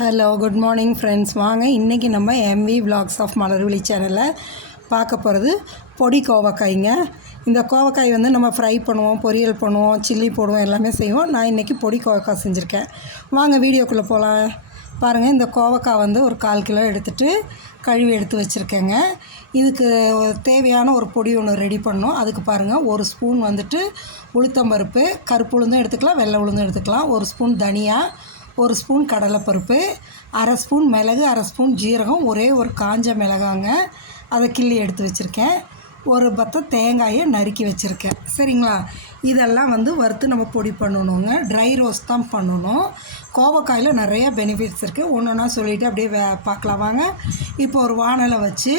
Hello good morning friends வாங்க இன்றைக்கி நம்ம எம்வி vlogs ஆஃப் மலர்விழி சேனலில் பார்க்க போகிறது பொடி கோவக்காய்ங்க. இந்த கோவக்காய் வந்து நம்ம ஃப்ரை பண்ணுவோம் பொரியல் பண்ணுவோம் சில்லி போடுவோம் எல்லாமே செய்வோம். நான் இன்றைக்கி பொடி கோவக்காய் செஞ்சுருக்கேன். வாங்க வீடியோக்குள்ளே போகலாம் பாருங்கள் இந்த கோவக்காய் வந்து ஒரு கால் கிலோ எடுத்துகிட்டு கழுவி எடுத்து வச்சுருக்கேங்க. இதுக்கு தேவையான ஒரு பொடி ஒன்று ரெடி பண்ணோம். அதுக்கு பாருங்கள் ஒரு ஸ்பூன் வந்துட்டு உளுத்தம்பருப்பு கருப்பு உளுந்தும் எடுத்துக்கலாம் வெள்ளை உளுந்தும் எடுத்துக்கலாம் ஒரு ஸ்பூன் தனியாக ஒரு ஸ்பூன் கடலைப்பருப்பு அரை ஸ்பூன் மிளகு அரை ஸ்பூன் ஜீரகம் ஒரே ஒரு காஞ்ச மிளகாங்க. அதை கிள்ளி எடுத்து வச்சுருக்கேன். ஒரு பத்த தேங்காயை நறுக்கி வச்சுருக்கேன். சரிங்களா? இதெல்லாம் வந்து வறுத்து நம்ம பொடி பண்ணணுங்க. ட்ரை ரோஸ்ட் தான் பண்ணணும். கோவக்காயில் நிறைய பெனிஃபிட்ஸ் இருக்குது ஒன்று ஒன்றா சொல்லிவிட்டு அப்படியே வே பார்க்கலாம் வாங்க. இப்போ ஒரு வானலை வச்சு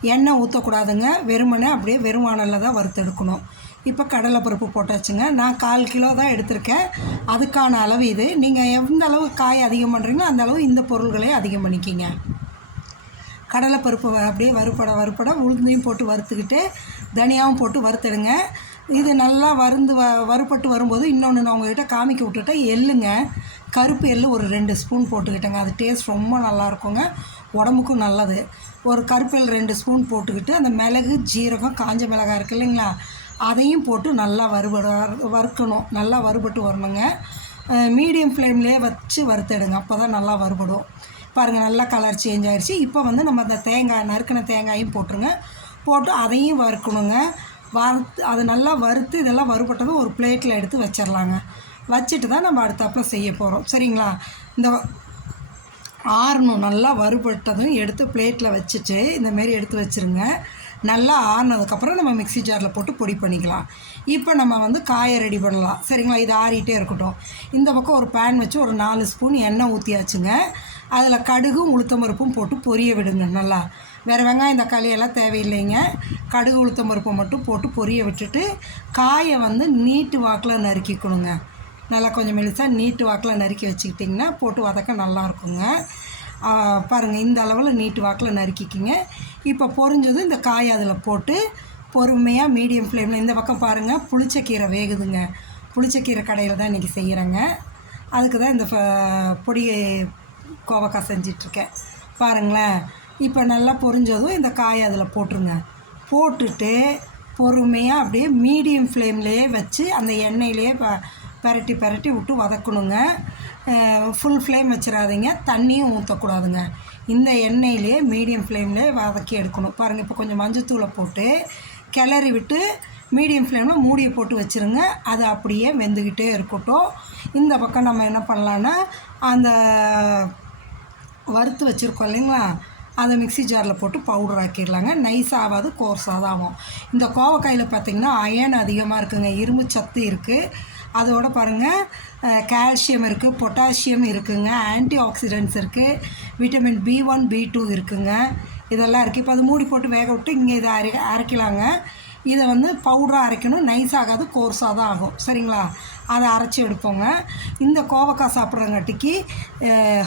எண்ணெய் ஊற்றக்கூடாதுங்க வெறுமனே அப்படியே வெறும் வானலில் தான் வறுத்தெடுக்கணும். இப்போ கடலைப்பருப்பு போட்டாச்சுங்க. நான் கால் கிலோ தான் எடுத்திருக்கேன். அதுக்கான அளவு இது. நீங்கள் எந்த அளவு காய் அதிகம் பண்ணுறீங்களோ அந்த அளவு இந்த பொருள்களையும் அதிகம் பண்ணிக்கிங்க. கடலைப்பருப்பு அப்படியே வறுப்பட வறுப்பட உளுந்தையும் போட்டு வறுத்துக்கிட்டு தனியாவும் போட்டு வறுத்துடுங்க. இது நல்லா வருந்து வ வறுப்பட்டு வரும்போது இன்னொன்று நான் உங்கள்கிட்ட காமிக்க விட்டுட்டேன். எள்ளுங்க. கருப்பு எள்ளு ஒரு ரெண்டு ஸ்பூன் போட்டுக்கிட்டேங்க. அது டேஸ்ட் ரொம்ப நல்லா இருக்குங்க. உடம்புக்கும் நல்லது. ஒரு கருப்பு எள் ரெண்டு ஸ்பூன் போட்டுக்கிட்டு அந்த மிளகு ஜீரகம் காஞ்ச மிளகாய் இருக்கு இல்லைங்களா? அதையும் போட்டு நல்லா வறுபட வறுக்கணும். நல்லா வறுபட்டு வரணுங்க. மீடியம் ஃப்ளேம்லேயே வச்சு வறுத்தெடுங்க. அப்போ தான் நல்லா வறுபடும். பாருங்கள் நல்லா கலர் சேஞ்ச் ஆயிடுச்சு. இப்போ வந்து நம்ம அந்த தேங்காய் நறுக்கின தேங்காயும் போட்டுருங்க. போட்டு அதையும் வறுக்கணுங்க. வறுத்து அது நல்லா வறுத்து இதெல்லாம் வறுபட்டதும் ஒரு பிளேட்டில் எடுத்து வச்சிடலாங்க வச்சுட்டு தான் நம்ம அடுத்தப்ப செய்ய போகிறோம் சரிங்களா? இந்த ஆறணும். நல்லா வறுபட்டதும் எடுத்து பிளேட்டில் வச்சுட்டு இந்த மாரி எடுத்து வச்சுருங்க. நல்லா ஆறுனதுக்கப்புறம் நம்ம மிக்ஸி ஜாரில் போட்டு பொடி பண்ணிக்கலாம். இப்போ நம்ம வந்து காயை ரெடி பண்ணலாம். சரிங்களா? இது ஆறிட்டே இருக்கட்டும். இந்த பக்கம் ஒரு பேன் வச்சு ஒரு நாலு ஸ்பூன் எண்ணெய் ஊற்றியாச்சுங்க அதில் கடுகும் உளுத்தம்பருப்பும் போட்டு பொரிய விடுங்க. நல்லா. வேறு வெங்காயம் தக்காளி எல்லாம் தேவையில்லைங்க. கடுகு உளுத்தம்பருப்பை மட்டும் போட்டு பொரிய விட்டுட்டு காயை வந்து நீட்டு வாக்கில் நறுக்கிக்கணுங்க. நல்லா கொஞ்சம் மெலிசாக நீட்டு வாக்கில் நறுக்கி வச்சுக்கிட்டிங்கன்னா போட்டு வதக்க நல்லா இருக்குங்க. பாருங்கள் இந்த அளவில் நீட்டு வாக்கில் நறுக்கிக்கிங்க. இப்போ பொரிஞ்சதும் இந்த காய் அதில் போட்டு பொறுமையாக மீடியம் ஃப்ளேமில் இந்த பக்கம் பாருங்கள் புளிச்சக்கீரை வேகுதுங்க. புளிச்சக்கீரை கடையில் தான் இன்றைக்கி செய்கிறேங்க அதுக்கு தான் இந்த ஃப- பொடி கோவக்காய் செஞ்சிட்ருக்கேன். பாருங்களேன் இப்போ நல்லா பொரிஞ்சதும் இந்த காய் அதில் போட்டுருங்க போட்டுட்டு பொறுமையாக அப்படியே மீடியம் ஃப்ளேம்லேயே வச்சு அந்த எண்ணெயிலேயே ப பெரட்டி பெரட்டி விட்டு வதக்கணுங்க. ஃபுல் ஃப்ளேம் வச்சிடாதீங்க. தண்ணியும் ஊற்றக்கூடாதுங்க இந்த எண்ணெயிலே மீடியம் ஃப்ளேம்லேயே வதக்கி எடுக்கணும். பாருங்கள் இப்போ கொஞ்சம் மஞ்சத்தூளை போட்டு கிளறி விட்டு மீடியம் ஃப்ளேமில் மூடியை போட்டு வச்சுருங்க. அது அப்படியே வெந்துக்கிட்டே இருக்கட்டும். இந்த பக்கம் நம்ம என்ன பண்ணலான்னா அந்த வறுத்து வச்சுருக்கோம் இல்லைங்களா? அதை மிக்ஸி ஜாரில் போட்டு பவுடர் ஆக்கிடலாங்க. நைஸ் ஆகாது கோர்ஸாக தான் ஆகும். இந்த கோவக்காயில் பார்த்திங்கன்னா அயன் அதிகமாக இருக்குங்க. இரும்பு சத்து இருக்குது அதோட பாருங்கள் கால்சியம் இருக்குது பொட்டாசியம் இருக்குங்க ஆன்டி ஆக்சிடென்ட்ஸ் இருக்குது vitamin B one B two இருக்குங்க. இதெல்லாம் இருக்குது இப்போ அது மூடி போட்டு வேக விட்டு இங்கே இதை அரை அரைக்கலாங்க. இதை வந்து பவுடராக அரைக்கணும். நைஸ் ஆகாது கோர்ஸாக தான் ஆகும். சரிங்களா? அதை அரைச்சி எடுப்போங்க. இந்த கோவக்காய் சாப்பிட்றங்காட்டிக்கு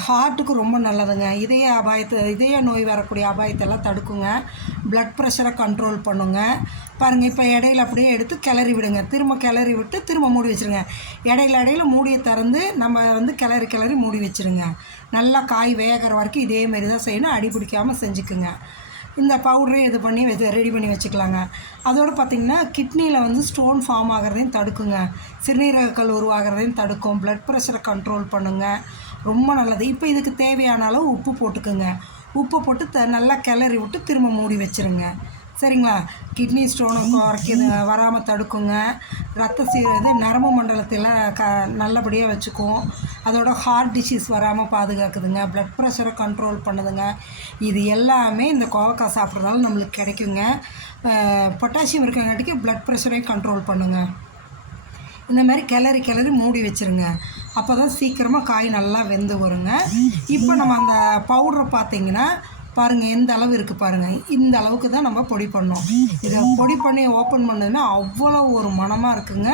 ஹார்ட்டுக்கு ரொம்ப நல்லதுங்க. இதய அபாயத்தை இதய நோய் வரக்கூடிய அபாயத்தெல்லாம் தடுக்குங்க. ப்ளட் ப்ரெஷரை கண்ட்ரோல் பண்ணுங்க. பாருங்கள் இப்போ இடையில அப்படியே எடுத்து கிளறி விடுங்க. திரும்ப கிளறி விட்டு திரும்ப மூடி வச்சுருங்க. இடையில இடையில மூடியை திறந்து நம்ம வந்து கிளறி கிளறி மூடி வச்சுருங்க. நல்லா காய் வேகிற வரைக்கும் இதே தான் செய்யணும். அடி பிடிக்காமல் செஞ்சுக்குங்க. இந்த பவுடரே இது பண்ணி வச்சு ரெடி பண்ணி வச்சுக்கலாங்க. அதோடு பார்த்திங்கன்னா கிட்னியில் வந்து ஸ்டோன் ஃபார்ம் ஆகிறதையும் தடுக்குங்க. சிறுநீரகக்கல் உருவாகிறதையும் தடுக்கும். ப்ளட் ப்ரெஷரை கண்ட்ரோல் பண்ணுங்க. ரொம்ப நல்லது. இப்போ இதுக்கு தேவையான அளவு உப்பு போட்டுக்குங்க. உப்பு போட்டு த நல்லா கிளறி விட்டு திரும்ப மூடி வச்சிருங்க. சரிங்களா? கிட்னி ஸ்டோனை குறைக்கிது வராமல் தடுக்குங்க. ரத்த சீரது நரம்பு மண்டலத்தில் க நல்லபடியாக வச்சுக்கும் அதோட ஹார்ட் டிசீஸ் வராமல் பாதுகாக்குதுங்க. ப்ளட் ப்ரெஷரை கண்ட்ரோல் பண்ணுதுங்க. இது எல்லாமே இந்த கோவக்காய் சாப்பிட்றதால நம்மளுக்கு கிடைக்குங்க. பொட்டாசியம் இருக்கங்காட்டிக்கு ப்ளட் ப்ரெஷரையும் கண்ட்ரோல் பண்ணுங்க. இந்த மாதிரி கிளறி கிளறி மூடி வச்சிருங்க. அப்போ தான் சீக்கிரமாக காய் நல்லா வெந்து வருங்க. இப்போ நம்ம அந்த பவுடரை பார்த்திங்கன்னா பாருங்கள் எந்த அளவு இருக்குது பாருங்கள் இந்த அளவுக்கு தான் நம்ம பொடி பண்ணோம். இதை பொடி பண்ணி ஓப்பன் பண்ணதுன்னா அவ்வளோ ஒரு மணமாக இருக்குங்க.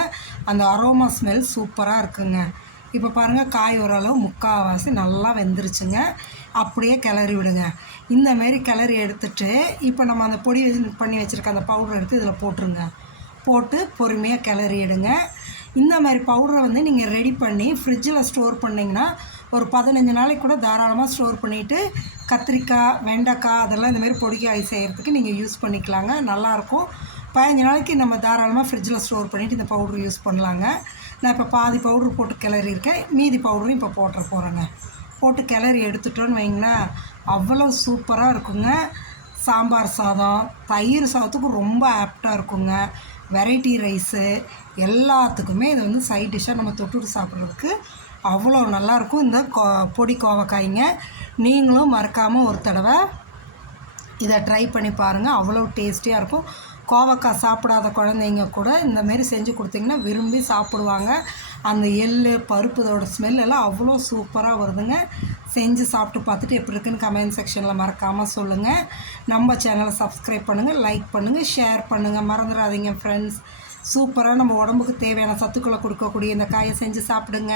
அந்த அரோமா ஸ்மெல் சூப்பராக இருக்குங்க. இப்போ பாருங்கள் காய் ஓரளவு முக்கால்வாசி நல்லா வெந்துருச்சுங்க. அப்படியே கிளறி விடுங்க. இந்தமாரி கிளறி எடுத்துட்டு இப்போ நம்ம அந்த பொடி பண்ணி வச்சுருக்க அந்த பவுடர் எடுத்து இதில் போட்டுருங்க. போட்டு பொறுமையாக கிளறி எடுங்க. இந்த மாதிரி பவுடரை வந்து நீங்கள் ரெடி பண்ணி ஃப்ரிட்ஜில் ஸ்டோர் பண்ணிங்கன்னா ஒரு பதினஞ்சு நாளைக்கு கூட தாராளமாக ஸ்டோர் பண்ணிவிட்டு கத்திரிக்காய் வெண்டைக்காய் அதெல்லாம் இந்தமாரி பொடிக்காய் செய்கிறதுக்கு நீங்கள் யூஸ் பண்ணிக்கலாங்க. நல்லாயிருக்கும். பதினஞ்சு நாளைக்கு நம்ம தாராளமாக ஃப்ரிட்ஜில் ஸ்டோர் பண்ணிவிட்டு இந்த பவுட்ரு யூஸ் பண்ணலாங்க. நான் இப்போ பாதி பவுட்ரு போட்டு கிளறி இருக்கேன். மீதி பவுடரும் இப்போ போட்டுற போகிறேங்க போட்டு கிளறி எடுத்துட்டோன்னு வைங்களேன் அவ்வளோ சூப்பராக இருக்குங்க. சாம்பார் சாதம் தயிர் சாதத்துக்கு ரொம்ப ஆப்டாக இருக்குங்க. வெரைட்டி ரைஸு எல்லாத்துக்குமே இது வந்து சைட் டிஷ்ஷாக நம்ம தொட்டுட்டு சாப்பிட்றதுக்கு அவ்வளோ நல்லாயிருக்கும் இந்த கோ பொடி கோவக்காய்ங்க. நீங்களும் மறக்காமல் ஒரு தடவை இதை ட்ரை பண்ணி பாருங்கள் அவ்வளோ டேஸ்டியாக இருக்கும். கோவக்காய் சாப்பிடாத குழந்தைங்க கூட இந்த மாரி செஞ்சு கொடுத்தீங்கன்னா விரும்பி சாப்பிடுவாங்க. அந்த எள் பருப்பு இதோட ஸ்மெல் எல்லாம் அவ்வளோ சூப்பராக வருதுங்க. செஞ்சு சாப்பிட்டு பார்த்துட்டு எப்படி இருக்குன்னு கமெண்ட் செக்ஷனில் மறக்காமல் சொல்லுங்கள் நம்ம சேனலை சப்ஸ்கிரைப் பண்ணுங்கள் லைக் பண்ணுங்கள் ஷேர் பண்ணுங்கள் மறந்துடாதீங்க ஃப்ரெண்ட்ஸ் சூப்பராக நம்ம உடம்புக்கு தேவையான சத்துக்களை கொடுக்கக்கூடிய இந்த காயை செஞ்சு சாப்பிடுங்க.